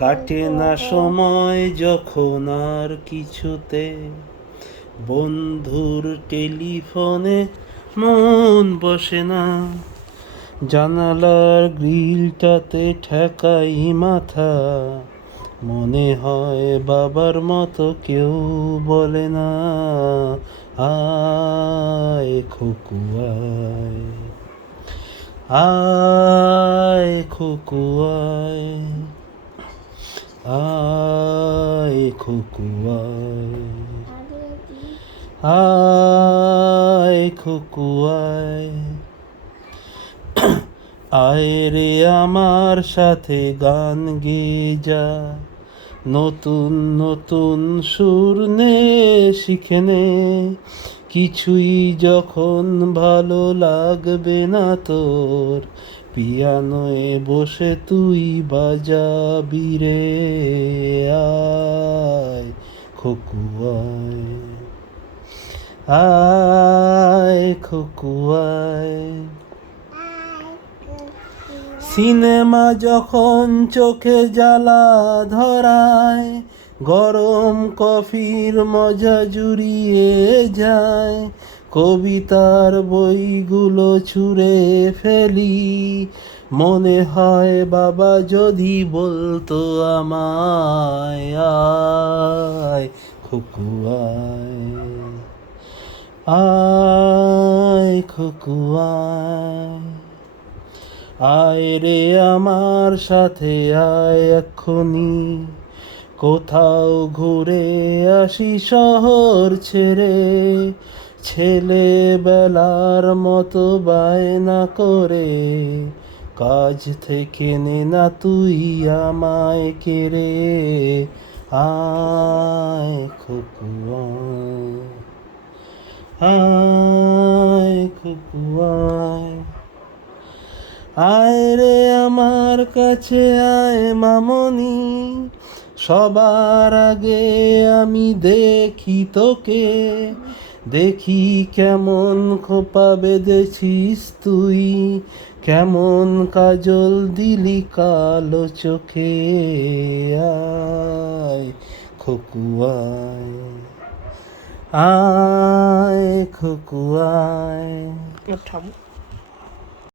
কাটে না সময় যখন আর কিছুতে, বন্ধুর টেলিফোনে মন বসে না, জানালার গ্রিলটাতে ঠেকাই মাথা, মনে হয় বাবার মতো কেউ বলে না, আয় খোকু আয়, আয় খোকু আয়, আয় খোকু আয়, আয় খোকু আয়, আয় রে আমার সাথে গান গেয়ে যা, নতুন নতুন সুর নে শিখে নে, কিছুই যখন ভালো লাগবে না তোর, পিয়ানোয় বসে তুই বাজাবি রে, আয় খোকু আয়, আয় খোকু আয়। সিনেমা যখন চোখে জ্বালা ধরায়, গরম কফির মজা জুড়িয়ে যায়, কবিতার বইগুলো ছুঁড়ে ফেলি, মনে হয় বাবা যদি বলতো আমায়, আয় খোকু আয়, আয় খোকু আয়, আয় রে আমার সাথে আয় এক্ষুনি, কোথাও ঘুরে আসি শহর ছেড়ে, ছেলেবেলার মতো বায়না করে, কাজ থেকে নে না তুই আমায় কেড়ে, আয় খোকু আয়, আয় খোকু আয়, আয় রে আমার কাছে আয় মামনি, সবার আগে আমি দেখি তোকে, দেখি কেমন খোপা বেঁধেছিস তুই, কেমন কাজল দিলি কালো চোখে, আয় খোকু আয়, আয় খোকু আয়।